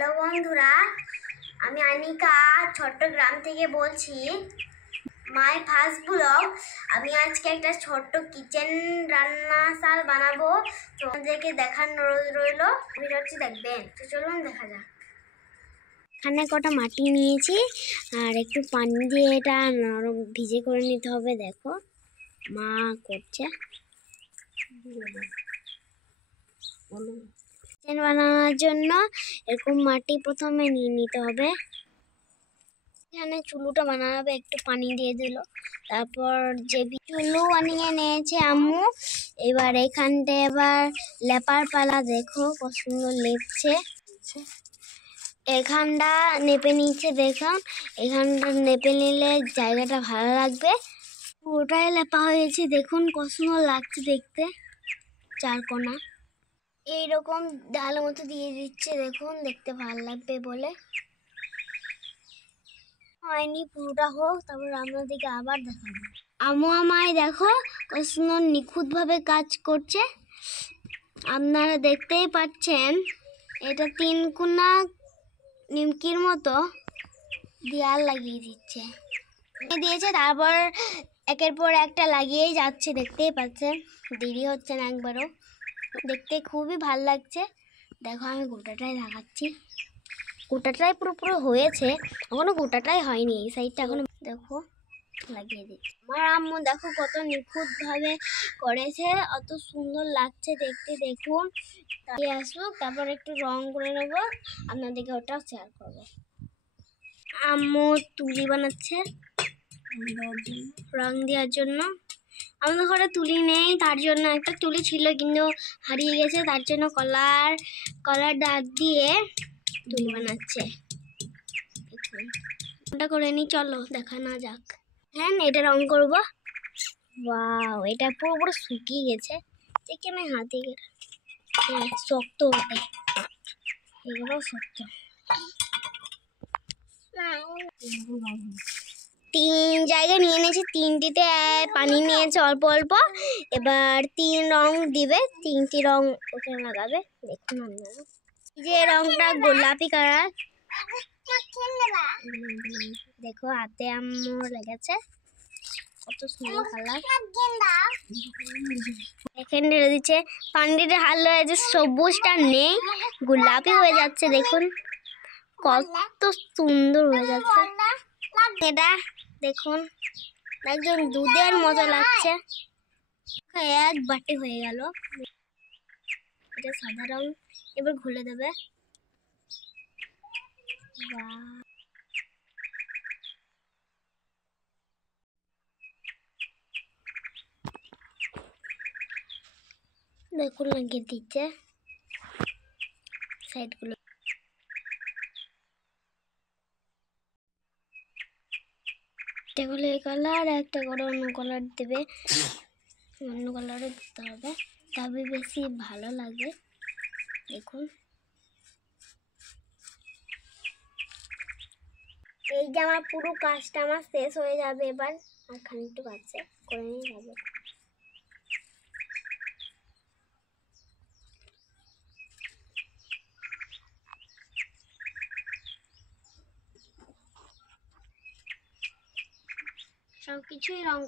Hello বন্ধুরা, আমি আনিকা চট্টগ্রাম থেকে বলছি। My first blog. আমি আজকে একটা ছোট্ট কিচেন রান্নাশাল বানাবো, তো আপনাদেরকে দেখানো রইলো, ভিডিওটি দেখবেন। তো চলুন দেখা যাক। এখানে কটা মাটি নিয়েছি আর একটু পানি দিয়ে এটা নরম ভিজে করে নিতে হবে। দেখো মা করছে। কিচেন বানানোর জন্য এরকম মাটি প্রথমে নিয়ে নিতে হবে। এখানে চুলুটা বানাবে, একটু পানি দিয়ে দিল। তারপর যে চুলু বানিয়ে নিয়েছে আম্মু, এবার এখানটা এবার লেপার পালা। দেখো কত সুন্দর লেপছে। এখানটা নেপে নিচ্ছে, দেখুন এখানটা নেপে নিলে জায়গাটা ভালো লাগবে। পুরোটাই লেপা হয়েছে, দেখুন কত সুন্দর লাগছে দেখতে। চারকোনা এইরকম ডাল মতো দিয়ে দিচ্ছে, দেখুন দেখতে ভালো লাগবে বলে। হয়নি, পুরোটা হোক, তারপর আপনাদেরকে আবার দেখাবো। আম্মু আমায় দেখো কত সুন্দর নিখুঁত ভাবে কাজ করছে। আপনারা দেখতেই পাচ্ছেন, এটা 3 কোনা নিমকির মতো দেয়াল লাগিয়ে দিচ্ছে দিয়েছে। তারপর একের পর একটা লাগিয়েই যাচ্ছে, দেখতেই পাচ্ছেন। দেরি হচ্ছে না একবারও, দেখতে খুবই ভালো লাগছে। দেখো আমি গোটাটাই লাগাচ্ছি। গোটাটাই পুরো হয়েছে, এখনো গোটাটাই হয়নি। এই সাইডটা এখনো দেখো লাগিয়ে দিচ্ছি। আমার আম্মু দেখো কত নিখুঁত ভাবে করেছে, অত সুন্দর লাগছে দেখতে। দেখুন আসুক, তারপর একটু রং করে নেবো, আপনাদেরকে ওটা শেয়ার করবো। আম্মু তুলি বানাচ্ছে রং দেওয়ার জন্য। আমাদের ঘরে তুলি নেই, তার জন্য একটা তুলি ছিল কিন্তু হারিয়ে গেছে, তার জন্য কলার দাগ দিয়ে তুলি বানাচ্ছে। ওটা করে নি, চলো দেখানো যাক। হ্যাঁ, এটা রং করবো। ওয়াও, এটা পুরো শুকিয়ে গেছে। দেখে আমি হাতে শক্ত হবে, এগুলো শক্ত। 3 জায়গায় নিয়ে নিয়েছি, 3টিতে পানি নিয়েছে অল্প অল্প। এবার 3 রং দিবে, 3টি রং ওখানে লাগাবে। দেখুন আপনারা, যে রংটা গোলাপি কালার, দেখো হাতে আম্মু লেগেছে, কত সুন্দর কালার। এখানে ঢেলে দিচ্ছে, পানিতে হাত লেগেছে, সবুজটা নেই, গোলাপি হয়ে যাচ্ছে। দেখুন কত সুন্দর হয়ে যাচ্ছে এটা। দেখুন একদম দুধের মতো লাগছে। এক বাটি হয়ে গেল। এটা সাদা রং, এবার ঘুলে দেবে। দেখুন লাগিয়ে দিচ্ছে সাইডগুলো। একটা করে এই কালার, একটা করে অন্য কালার দেবে। অন্য কালারও দিতে হবে, তবে বেশি ভালো লাগে। দেখুন এই যে আমার পুরো কাজটা আমার শেষ হয়ে যাবে। এবার আর খানিকটু আছে, করে নিয়ে যাবে। সব কিছুই রং